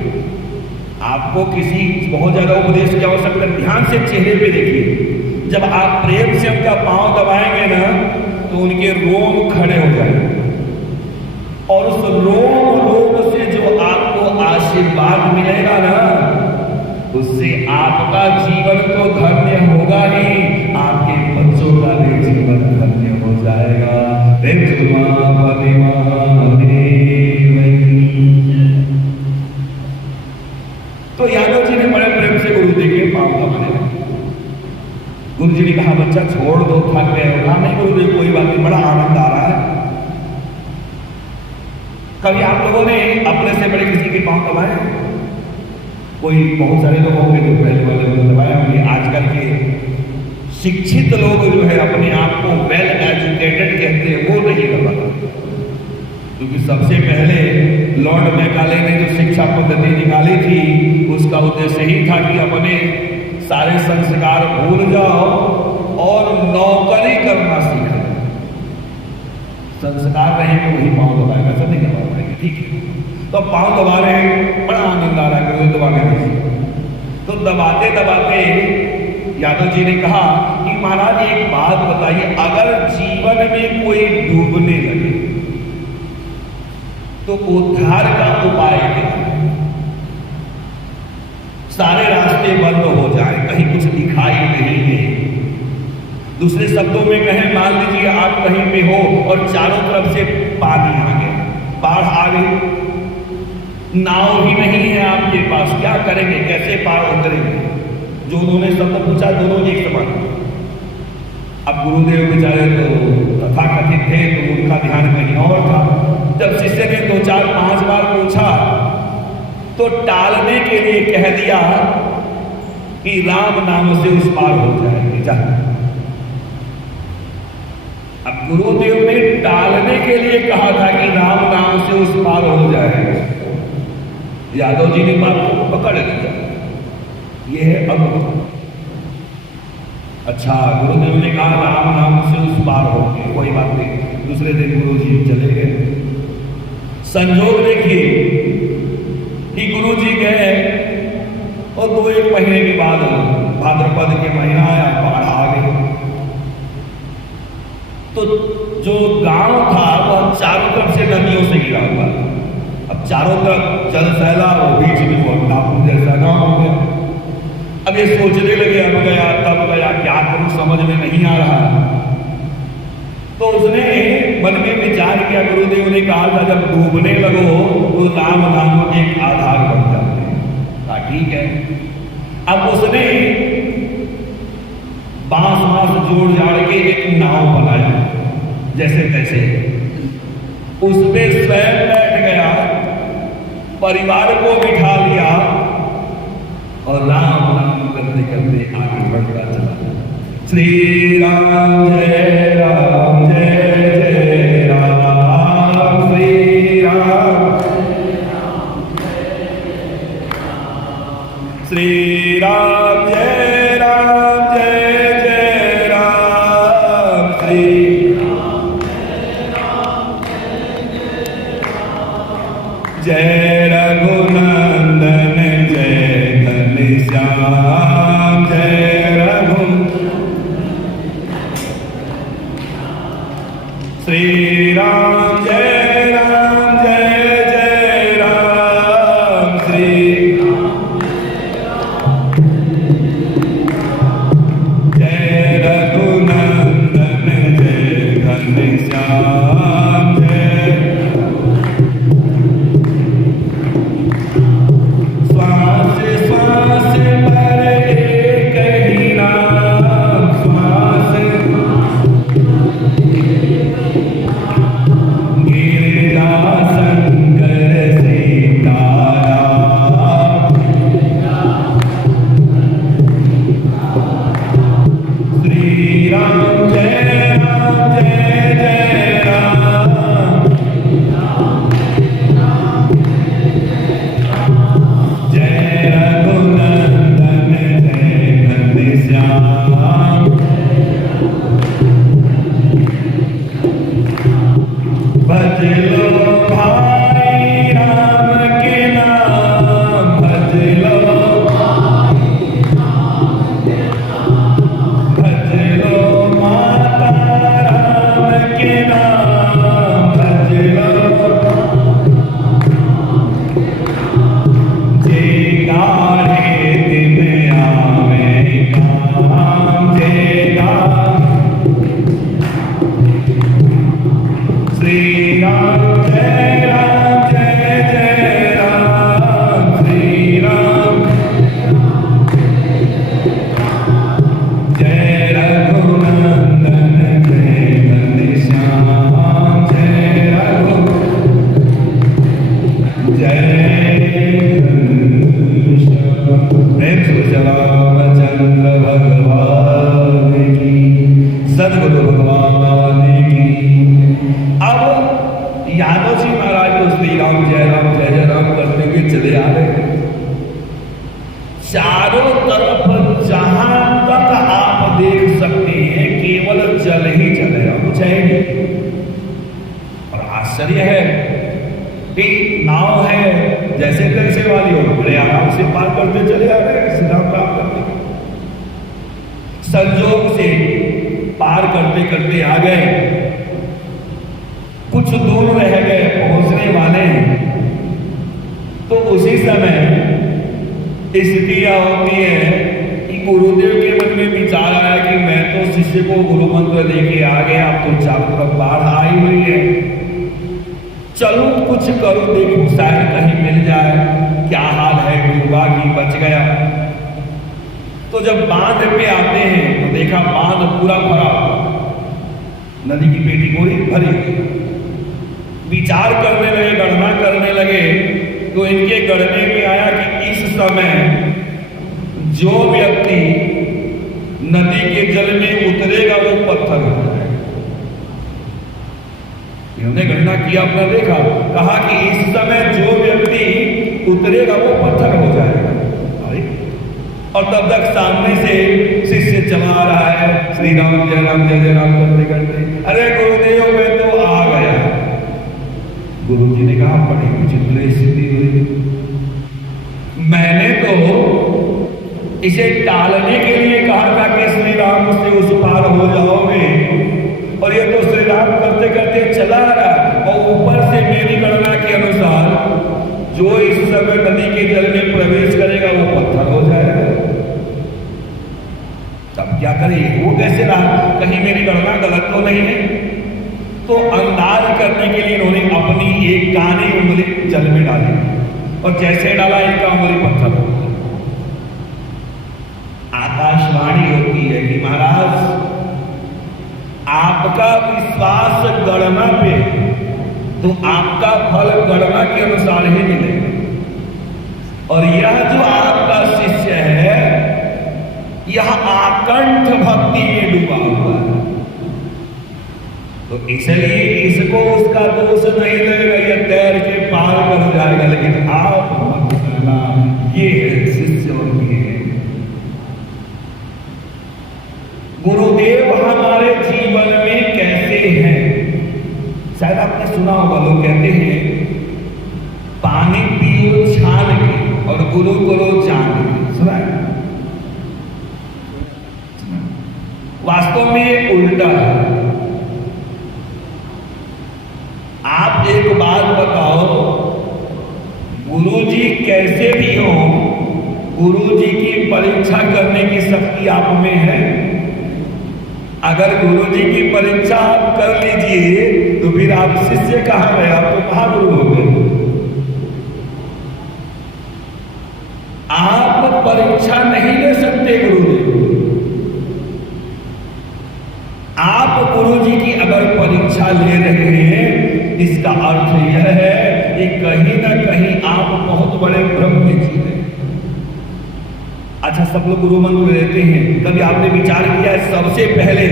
आपको किसी बहुत ज्यादा उपदेश की आवश्यकता, ध्यान से चेहरे पे देखिए। जब आप प्रेम से उनका पांव दबाएंगे ना तो उनके रोम खड़े हो जाएंगे, और उस रोम से जो आपको आशीर्वाद मिलेगा ना, उससे आपका जीवन तो धन्य होगा ही, आपके बच्चों का भी जीवन धन्य हो जाएगा। तो यादव जी ने बड़े प्रेम से गुरु जी के पांव दबाने लगे। गुरु जी ने कहा बच्चा छोड़ दो, थक गए हो। नहीं गुरु जी कोई बात नहीं, बड़ा आनंद आ रहा है। कभी आप लोगों ने अपने से बड़े किसी के पांव दबाए? कोई बहुत सारे लोग होंगे जो पहले वाले लोग दबाए होंगे। आजकल के शिक्षित लोग जो है अपने आप को वेल एजुकेटेड कहते हैं, वो नहीं दबाते, क्योंकि सबसे पहले लॉर्ड मैकाले ने जो शिक्षा पद्धति निकाली थी उसका उद्देश्य ही था कि अपने सारे संस्कार भूल जाओ और नौकरी करना सीखो। संस्कार रहेंगे वही पांव दबाएगा, सब नहीं दबा पाएंगे। ठीक है, तो पांव दबा रहे हैं, बड़ा आनंद आ रहा है, दबा के दीजिए। तो दबाते दबाते यादव जी ने कहा कि महाराज एक बात बताइए, अगर जीवन में कोई डूबने लगे तो उद्धार का उपाय क्या है? सारे रास्ते बंद हो जाए, कहीं कुछ दिखाई नहीं दे। दूसरे शब्दों में कहें, मान लीजिए आप कहीं पे हो और चारों तरफ से पानी आ गया, बाढ़ आ गई, नाव भी नहीं है आपके पास, क्या करेंगे, कैसे पार उतरेंगे? जो उन्होंने शब्द पूछा दोनों एक समान। अब गुरुदेव बेचारे तो तथाकथित थे तो उनका ध्यान कहीं और था। जब शिष्य ने 2 4 5 बार पूछा तो टालने के लिए कह दिया कि राम नाम से उस पार हो जाएंगे। जा, अब गुरुदेव ने टालने के लिए कहा था कि राम नाम से उस पार हो जाएंगे। यादव जी ने बात को पकड़ लिया, ये है अब। अच्छा, गुरुदेव ने कहा राम नाम से उस पार हो गए, कोई बात नहीं। दूसरे दिन गुरु जी चले गए। संजोग देखिए कि गुरु जी गए और 2-1 महीने के बाद भाद्रपद के महीना आया, बाढ़ आ गई। तो जो गांव था वह चारों तरफ से नदियों से घिरा हुआ। अब चारों तरफ जल फैला और बीच में वो टापू जैसा गांव हो गया। अब ये सोचने लगे, अब गया तब गया, क्या करूं समझ में नहीं आ रहा। तो उसने मन में विचार किया, गुरुदेव ने कहा था जब डूबने लगो तो राम नाम एक आधार बन जाते हैं। ठीक है। अब उसने बांस जोड़ जाड़ के एक नाव बनाया, जैसे तैसे उसमें स्वयं बैठ गया, परिवार को बिठा लिया और राम नाम करते करते आगे बढ़ता चला। श्री राम जय राम जय जय राम, श्री राम श्री राम जय राम जय जय राम, श्री जय रघुनंदन जय घनश्याम, जय रघु श्री राम जय राम जय जय राम, श्री जय रघुनंदन जय घनश्याम, जय श्वास श्वास पर एक ही नाम, श्वास गिरिराज शंकर सीताराम, श्री राम जय जय राम, जय रघुनंदन जय घनश्याम, भज लो भाई राम के नाम, भज लो माता राम के नाम, भज लो जे गाढ़े दिन आवे काम, जे श्री राम जय जय राम, श्री राम जय रघुनंदन जय घनश्याम, जय रघु जय घनश्याम। प्रेम से रामचंद्र भगवान की, सद्गुरु भगवान की। अब यादव जी महाराज तो श्री राम जय जय राम करते हुए चले आ रहे। चारों तरफ जहां तक आप देख सकते हैं केवल जल ही जल है, कुछ है नहीं। और आश्चर्य है कि नाव है जैसे तैसे वाली हो, बड़े आराम से पार करते चले आ रहे, श्री राम राम करते। संजोग से पार करते करते आ गए, कुछ दूर रह गए, पहुंचने वाले हैं। तो उसी समय स्थिति क्या होती है कि गुरुदेव के मन में विचार आया कि मैं तो शिष्य को गुरु मंत्र देके आ गया, अब तो चारों तरफ बाढ़ आई हुई है, चलो कुछ करो, देखो शायद कहीं मिल जाए, क्या हाल है, डूबा कि बच गया। तो जब बांध पे आते हैं तो देखा बांध पूरा भरा, नदी की पेटी पूरी भरी। विचार करने लगे, गणना करने लगे, तो इनके गणने में आया कि इस समय जो व्यक्ति नदी के जल में उतरेगा वो पत्थर हो जाएगा। इन्होंने गणना किया, अपना देखा, कहा कि इस समय जो व्यक्ति उतरेगा वो पत्थर हो जाएगा। और तब तक सामने से शिष्य चला रहा है, श्री राम जय राम जय जय राम करते करते, अरे गुरुदेव मैं तो आ गया। गुरु जी ने कहा बड़ी विचित्र स्थिति हुई, मैंने तो इसे टालने के लिए कहा था कि श्री राम से उस पार हो जाओगे, और ये तो श्री राम करते करते चला रहा, और ऊपर से मेरी गणना के अनुसार जो इस समय नदी के जल में प्रवेश करेगा वो पत्थर हो जाएगा। तब क्या करें, वो कैसे रहा, कहीं मेरी गणना गलत तो नहीं है। तो अंदाज करने के लिए इन्होंने अपनी एक कानी उंगली जल में डाली, और जैसे डाला इनका उंगली पत्थर हो गया। आकाशवाणी होती है कि महाराज आपका विश्वास गणना पे, तो आपका फल गणना के अनुसार ही मिलेगा। और यह जो आपका शिष्य है यह आकंठ भक्ति में डूबा हुआ है, तो इसलिए इसको उसका दोष नहीं लगेगा, यह तैर के पार कर जाएगा। लेकिन आप मत करना, ये है शिष्य और ये है गुरुदेव हमारे जीवन में कैसे हैं। शायद आपने सुना होगा, लोग कहते हैं पानी पियो छान के और गुरु करो जान के। सुना है? वास्तव में ये उल्टा है। आप एक बात बताओ, गुरुजी कैसे भी हो, गुरुजी की परीक्षा करने की शक्ति आप में है। अगर गुरुजी की परीक्षा आप कर लीजिए तो फिर आप शिष्य कहां रहे, आप तो महागुरु हो गए। आप परीक्षा नहीं ले सकते गुरुजी, आप गुरुजी की अगर परीक्षा ले रहे हैं, इसका अर्थ यह है कि कहीं ना कहीं आप बहुत बड़े भ्रम में जी रहे हैं। अच्छा, सब लोग गुरु मंत्र लेते हैं, कभी आपने विचार किया है सबसे पहले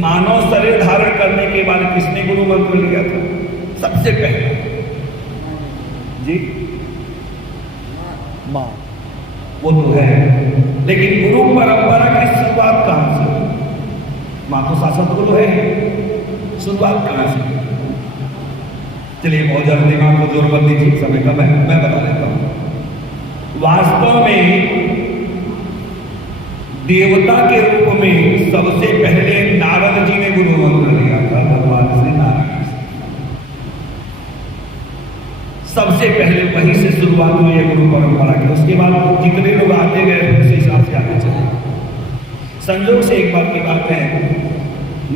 मानव शरीर धारण करने के बाद किसने गुरु मंत्र लिया था? सबसे पहले जी मां, वो तो है, लेकिन गुरु परंपरा की शुरुआत कहां से? मां तो शासक गुरु है, शुरुआत कहां से? चलिए बहुत ज्यादा दिमाग को जोर मत दीजिए, समय कम है, मैं बता देता हूं। वास्तव में देवता के रूप में सबसे पहले नारद जी ने गुरु मंत्र लिया था, भगवान श्री नारायण से। सबसे पहले वहीं से शुरुआत हुई है गुरु परंपरा की। उसके बाद जितने लोग आते गए उस हिसाब से आगे चले। संयोग से एक बार की बात है,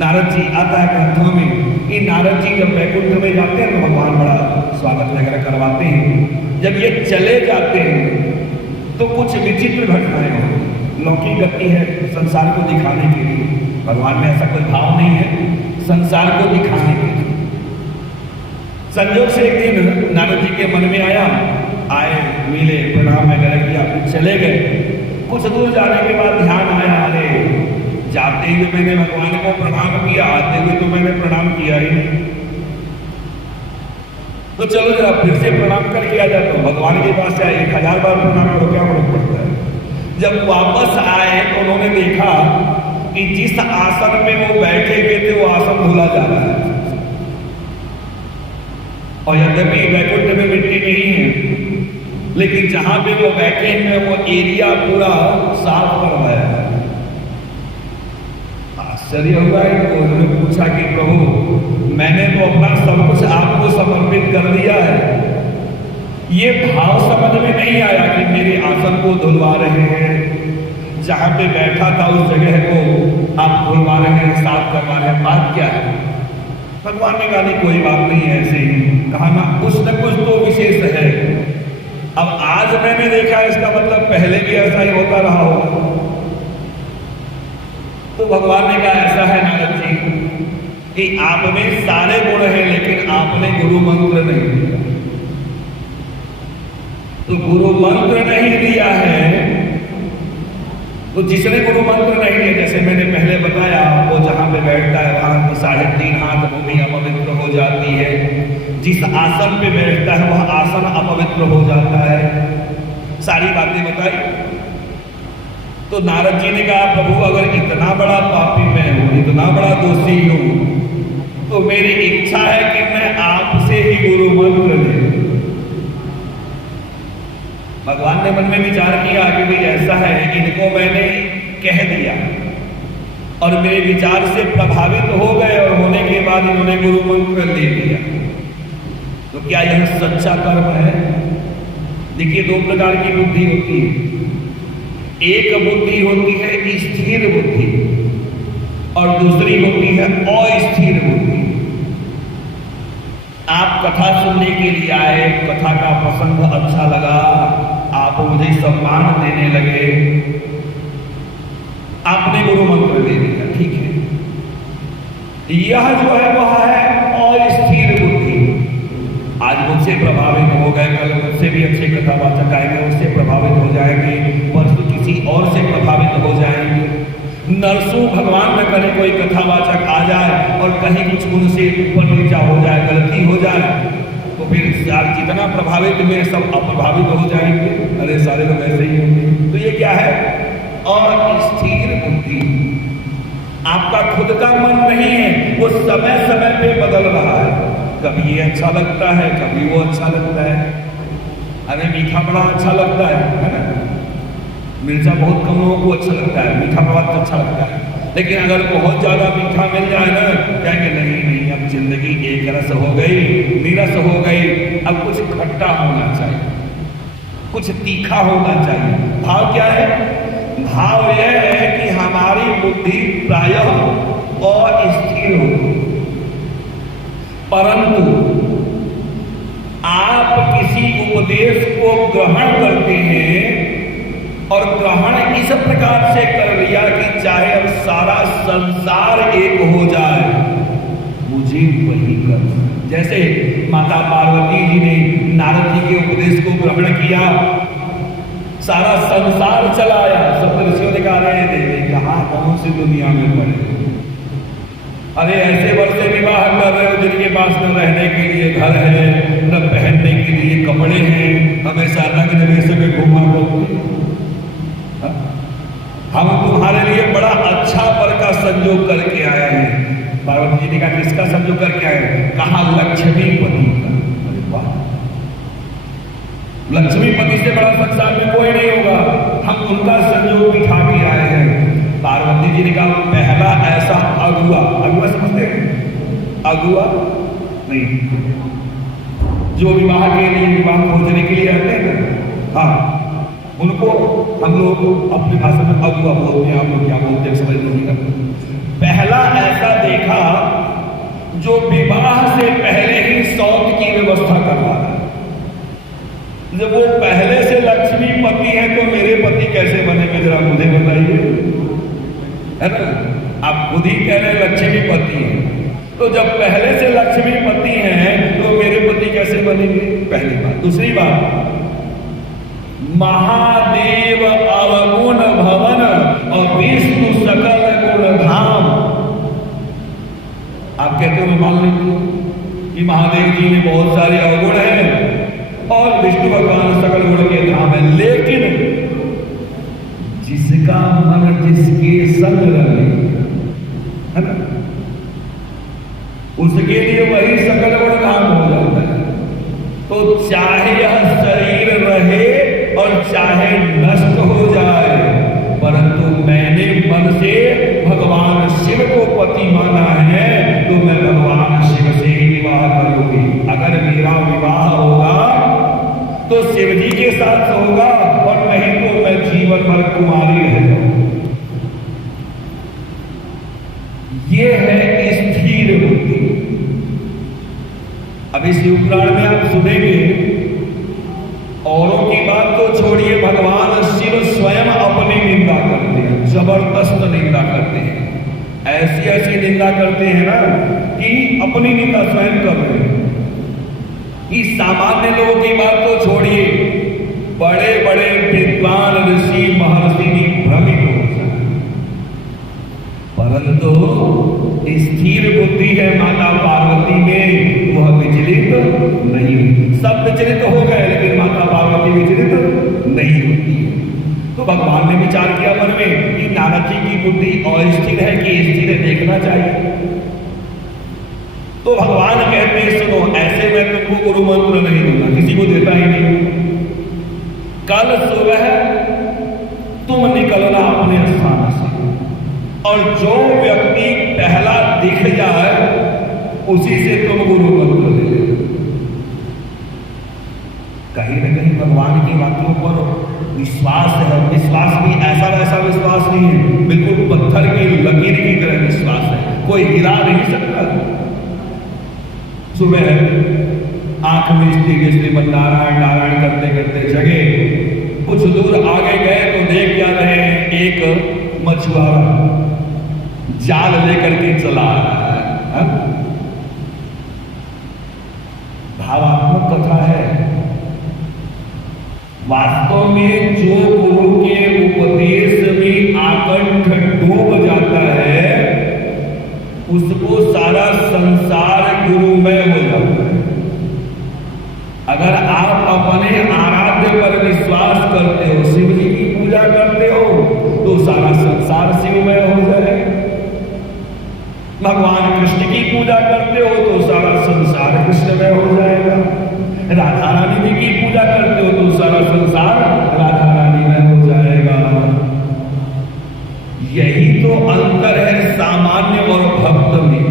नारद जी आता है ग्रंथों में कि नारद जी जब वैकुंठ में जाते हैं तो भगवान बड़ा स्वागत वगैरह करवाते हैं। जब ये चले जाते हैं तो कुछ विचित्र घटनाएं होती हैं। लौकिक गति है संसार को दिखाने के लिए, भगवान में ऐसा कोई भाव नहीं है, संसार को दिखाने के लिए। संयोग से एक दिन नारद जी के मन में आया, आए मिले, प्रणाम वगैरह किया, फिर चले गए। कुछ दूर जाने के बाद ध्यान आया, अरे जाते हुए मैंने भगवान को प्रणाम किया, आते हुए तो मैंने प्रणाम किया ही नहीं, तो चलो जरा फिर से प्रणाम करके आ जाता हूं। भगवान के पास आए, 1000 बार प्रणाम करो, क्या फर्क पड़ता है। जब वापस आए तो उन्होंने देखा कि जिस आसन में वो बैठे हुए थे वो आसन धुला जा रहा है, और यद्यपि वैकुंठ में मिट्टी नहीं है, लेकिन जहां पे वो बैठे हैं वो एरिया पूरा साफ करवाया है। आश्चर्य हुआ है तो उन्होंने पूछा कि प्रभु मैंने तो अपना सब कुछ आपको समर्पित कर दिया है, ये भाव समझ में नहीं आया कि मेरे आसन को धुलवा रहे हैं, जहां पे बैठा था उस जगह को आप धुलवा रहे हैं, साफ करवा रहे हैं, बात क्या है? भगवान ने कहा नहीं कोई बात नहीं है, ऐसे ही कहा ना कुछ न कुछ तो विशेष है। अब आज मैंने देखा इसका मतलब पहले भी ऐसा ही होता रहा होगा। तो भगवान ने कहा ऐसा है नारद जी, कि आप में सारे गुण हैं लेकिन आपने गुरु मंत्र नहीं दिया। तो गुरु मंत्र नहीं दिया है, तो जिसने गुरु मंत्र नहीं दिया, जैसे मैंने पहले बताया, वो जहां पे बैठता है वहां की 3.5 हाथ भूमि अपवित्र हो जाती है। जिस आसन पे बैठता है वह आसन अपवित्र हो जाता है। सारी बातें बताई। तो नारद जी ने कहा, प्रभु अगर इतना बड़ा पापी मैं हूं, इतना बड़ा दोषी हूं, तो मेरी इच्छा है कि मैं आपसे ही गुरु मंत्र ले। भगवान ने मन में विचार किया कि भाई ऐसा है, इनको मैंने कह दिया और मेरे विचार से प्रभावित हो गए और होने के बाद इन्होंने गुरु मंत्र ले लिया, तो क्या यह सच्चा कर्म है? देखिए, 2 प्रकार की बुद्धि होती है। एक बुद्धि होती है स्थिर बुद्धि और दूसरी होती है अस्थिर बुद्धि। आप कथा सुनने के लिए आए, कथा का प्रसंग अच्छा लगा, आप मुझे सम्मान देने लगे, आपने गुरु मंत्र दे दिया, ठीक है। यह जो है वह है अस्थिर बुद्धि। आज मुझसे प्रभावित हो गए, कल मुझसे भी अच्छे कथावाचक आएंगे, उससे प्रभावित हो जाएंगे, परसों किसी और से प्रभावित हो जाएंगे। नरसों भगवान न करे कोई कथावाचक आ जाए और कहीं कुछ उनसे ऊपर नीचा हो जाए, गलती हो जाए, तो फिर जितना प्रभावित हुए सब अप्रभावित हो जाएंगे। अरे सारे लोग ऐसे ही होंगे। तो ये क्या है? अस्थिर बुद्धि। आपका खुद का मन नहीं है, वो समय समय पे बदल रहा है। कभी ये अच्छा लगता है, कभी वो अच्छा लगता है। अरे मीठा बड़ा अच्छा लगता है ना? मिर्चा बहुत कम लोगों को अच्छा लगता है, मीठा बहुत अच्छा लगता है। लेकिन अगर बहुत ज्यादा मीठा मिल जाए ना, कहेंगे नहीं नहीं, अब जिंदगी एक रस हो गई, निरस हो गई, अब कुछ खट्टा होना चाहिए, कुछ तीखा होना चाहिए। भाव क्या है? भाव यह है कि हमारी बुद्धि प्रायः अस्थिर होती, परंतु आप किसी उपदेश को ग्रहण करते हैं और ग्रहण इस प्रकार से कर लिया कि चाहे अब सारा संसार एक हो जाए, मुझे वही करना। जैसे माता पार्वती जी ने नारद जी के उपदेश को ग्रहण किया, सारा संसार चलाया। सप्तऋषियों ने कहा, अरे देवी कहाँ कौन सी दुनिया में पड़े, अरे ऐसे वर्ष से विवाह कर रहे हो जिनके पास न रहने के लिए घर है, न पहनने के लिए कपड़े हैं, हमेशा नग्न वेश में घूमा करते। हम तुम्हारे लिए बड़ा अच्छा वर का संयोग करके आए हैं। पार्वती जी ने कहा, किसका संयोग करके आए? कहा लक्ष्मीपति का। अरे वाह, लक्ष्मीपति से बड़ा संसार में कोई नहीं होगा, हम उनका संयोग बिठा के आए हैं। पार्वती जी ने कहा, पहला ऐसा अगुआ, अगुआ समझते हैं? अगुआ नहीं, जो विवाह के लिए, विवाह खोजने के लिए आते हैं ना, हाँ, उनको हम लोग अपनी भाषा में अगुआ बोलते हैं। आप लोग क्या बोलते हैं समझ लीजिएगा। पहला ऐसा देखा जो विवाह से पहले ही सौत की व्यवस्था कर रहा है। जब वो पहले से लक्ष्मीपति है तो मेरे पति कैसे बनेंगे, जरा मुझे बताइए, है ना? आप खुद ही कह रहे हैं लक्ष्मीपति है, तो जब पहले से लक्ष्मीपति हैं तो मेरे पति कैसे बनेंगे? पहली बात। दूसरी बात, महादेव अवगुण भवन और विष्णु सकल गुण धाम। आप कहते हो मान लीजिए कि महादेव जी में बहुत सारे अवगुण हैं और विष्णु भगवान सकल गुण के धाम है, लेकिन जिसका मन जिसके संग रहे, है ना, उसके लिए वही सकल गुण धाम हो जाता है। तो चाहे यह शरीर रहे और चाहे नष्ट हो जाए, परंतु मैंने मन से भगवान शिव को पति माना है, तो मैं भगवान शिव से ही विवाह करूंगी। अगर मेरा विवाह होगा तो शिव जी के साथ होगा और नहीं तो मैं जीवन भर कुमारी रह जाऊंगी। ये है स्थिर बुद्धि। अब इस युगपुराण में आप सुनेंगे, औरों की बात तो छोड़िए, भगवान शिव स्वयं अपनी निंदा करते हैं, जबरदस्त निंदा करते हैं। ऐसी ऐसी निंदा करते हैं ना कि अपनी निंदा स्वयं कर रहे हैं। कि सामान्य लोगों की बात तो छोड़िए, बड़े बड़े विद्वान ऋषि महर्षि भी भ्रमित हो जाए, परंतु स्थिर बुद्धि है माता पार्वती में, वह विचलित नहीं। सब विचलित हो गए लेकिन माता पार्वती विचलित नहीं होती है। तो भगवान ने विचार किया मन में कि नारद जी की बुद्धि अस्थिर है कि स्थिर है, देखना चाहिए। तो भगवान कहते हैं सुनो, ऐसे मैं तुमको गुरु मंत्र नहीं दूंगा, किसी को देता ही नहीं। कल सुबह तुम निकलना अपने स्थान से, और जो व्यक्ति पहला दिख जाए उसी से तुम गुरु मंत्र ले लेना। कहीं न कहीं भगवान की बातों पर विश्वास है। विश्वास भी ऐसा वैसा विश्वास नहीं है, बिल्कुल पत्थर की लकीर की तरह विश्वास है, कोई हिला नहीं सकता। सुबह आंख मिचती के श्रीमद नारायण नारायण करते करते जगे, कुछ दूर आगे गए तो देख क्या रहे हैं, एक मछुआरा जाल लेकर के चला आ रहा है। भावात्मक कथा है। वास्तव में जो गुरु के उपदेश में आकंठ डूब जाता है उसको सारा संसार गुरुमय हो जाता है। अगर आप अपने आराध्य पर विश्वास करते हो, शिव जी की पूजा करते हो, तो सारा संसार शिवमय हो जाए। भगवान कृष्ण की पूजा करते हो तो सारा संसार कृष्णमय हो जाएगा। राधा रानी जी की पूजा करते हो तो सारा संसार राधा रानी में हो जाएगा। यही तो अंतर है सामान्य और भक्त में।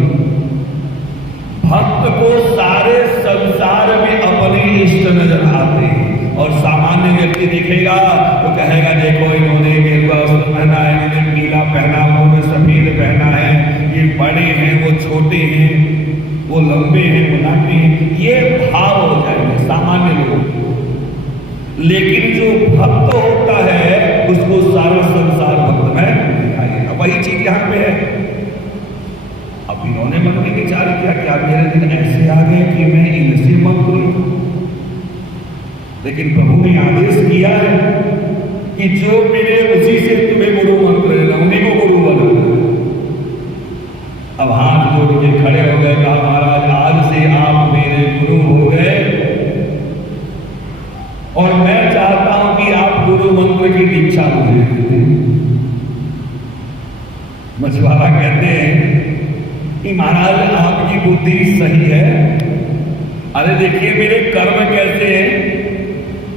भक्त को सारे संसार में अपने इष्ट नजर आते हैं, और सामान्य व्यक्ति दिखेगा तो कहेगा देखो इन्होंने गेरुआ वस्त्र पहना है, इन्होंने पीला पहना, उन्होंने सफेद पहना है, ये बड़े हैं वो छोटे हैं, वो लंबे हैं वो नाटे हैं, ये भाव हो जाएगा सामान्य लोग। लेकिन जो भक्त होता है उसको सारा संसार भक्त में दिखाई देगा। वही चीज यहाँ पे है। अब इन्होंने मन में विचार किया क्या मेरे दिन ऐसे आ गए कि मैं इनसे मंत्र लूं, लेकिन प्रभु ने आदेश किया है कि जो मिले उसी से तुम्हें गुरु मंत्र लेना, उन्हीं को गुरु बनाना। अब हाथ जोड़ के खड़े हो गए, कहा महाराज आज से आप मेरे गुरु हो गए और मैं चाहता हूं कि आप गुरु मंत्र की दीक्षा मुझे दें। मछुआरा कहते हैं कि महाराज आपकी बुद्धि सही है। अरे देखिए मेरे कर्म कैसे हैं,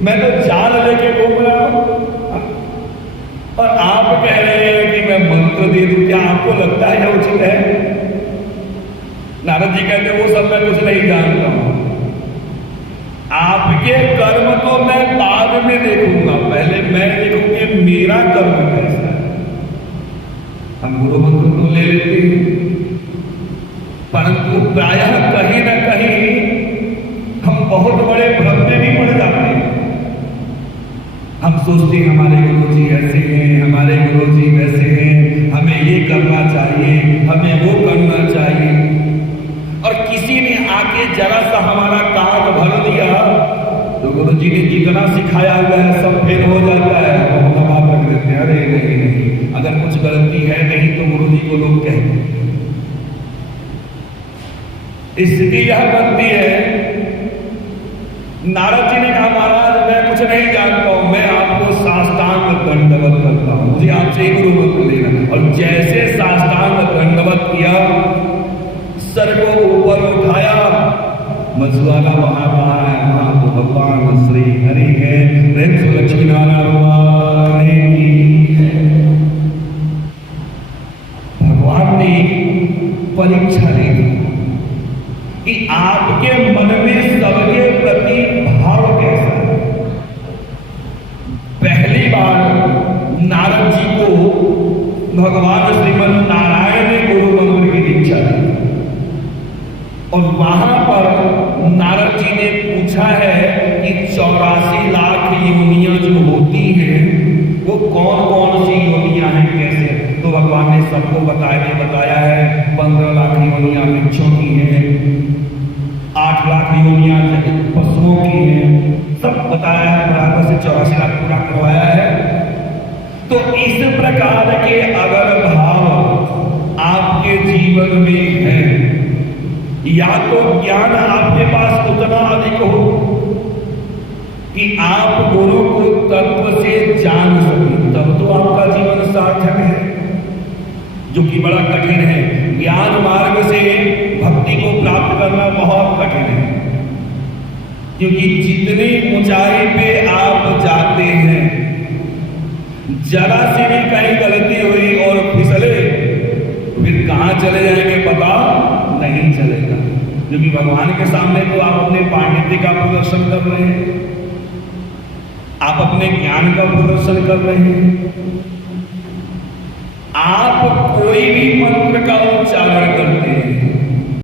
मैं तो जाल लेके घूम रहा हूं और आप कह रहे हैं कि मैं मंत्र दे दूं, क्या आपको लगता है यह उचित है? नारद जी कहते वो सब मैं कुछ नहीं जानता हूं, आपके कर्म तो मैं बाद में देखूंगा, पहले मैं देखूं कि मेरा कर्म कैसा है। हम गुरु मंत्र तो ले लेते हैं, परंतु प्रायः कहीं न कहीं हम बहुत बड़े भ्रम में भी पड़ जाते हैं। हम सोचते हैं हमारे गुरु जी ऐसे हैं, हमारे गुरु जी वैसे हैं, हमें ये करना चाहिए, हमें वो करना चाहिए, और किसी ने आके जरा सा हमारा काग भर दिया तो गुरु जी ने जितना सिखाया हुआ है सब फेल हो जाता है। हम अपना बात रख देते हैं, अरे नहीं नहीं, अगर कुछ गलती है नहीं तो गुरु जी को लोग कहते हैं। स्थिति यह बनती है। नारद जी ने कहा महाराज मैं कुछ नहीं जानता हूं, मैं आपको साष्टांग दंडवत करता हूं, मुझे आपसे गुरु मंत्र लेना। और जैसे साष्टांग दंडवत किया, सर को ऊपर उठाया, मछुआरा वहां वहां तो भगवान श्री हरि है, लक्ष्मी नारायण की भगवान ने परीक्षा ली कि आपके मन में सबके प्रति भाव कैसा है। पहली बार नारद जी को भगवान श्रीमद नारायण ने गुरु मंत्र की दीक्षा दी, और वहां पर नारद जी ने पूछा है कि 84 लाख योनियां जो होती हैं वो कौन कौन सी योनियां हैं, कैसे? तो भगवान भगवान ने सबको बताया है 15 लाख योनियां वृक्षों की हैं, 8 लाख योनियां पशुओं की हैं, सब बताया है, बराबर से 84 लाख पूरा करवाया है। तो इस प्रकार के अगर भाव आपके जीवन में है, या तो ज्ञान आपके पास उतना अधिक हो कि आप गुरु को तत्व से जान सकें, तब तो आपका जीवन सार्थक है, जो कि बड़ा कठिन है। ज्ञान मार्ग से भक्ति को प्राप्त करना बहुत कठिन है, क्योंकि जितनी ऊंचाई पे आप जाते हैं, जरा सी भी कहीं गलती हुई और फिसले, फिर कहां चले जाएंगे पता नहीं चलेगा, क्योंकि भगवान के सामने तो आप अपने पांडित्य का प्रदर्शन कर रहे हैं, आप अपने ज्ञान का प्रदर्शन कर रहे हैं। आप कोई भी मंत्र का उच्चारण करते हैं,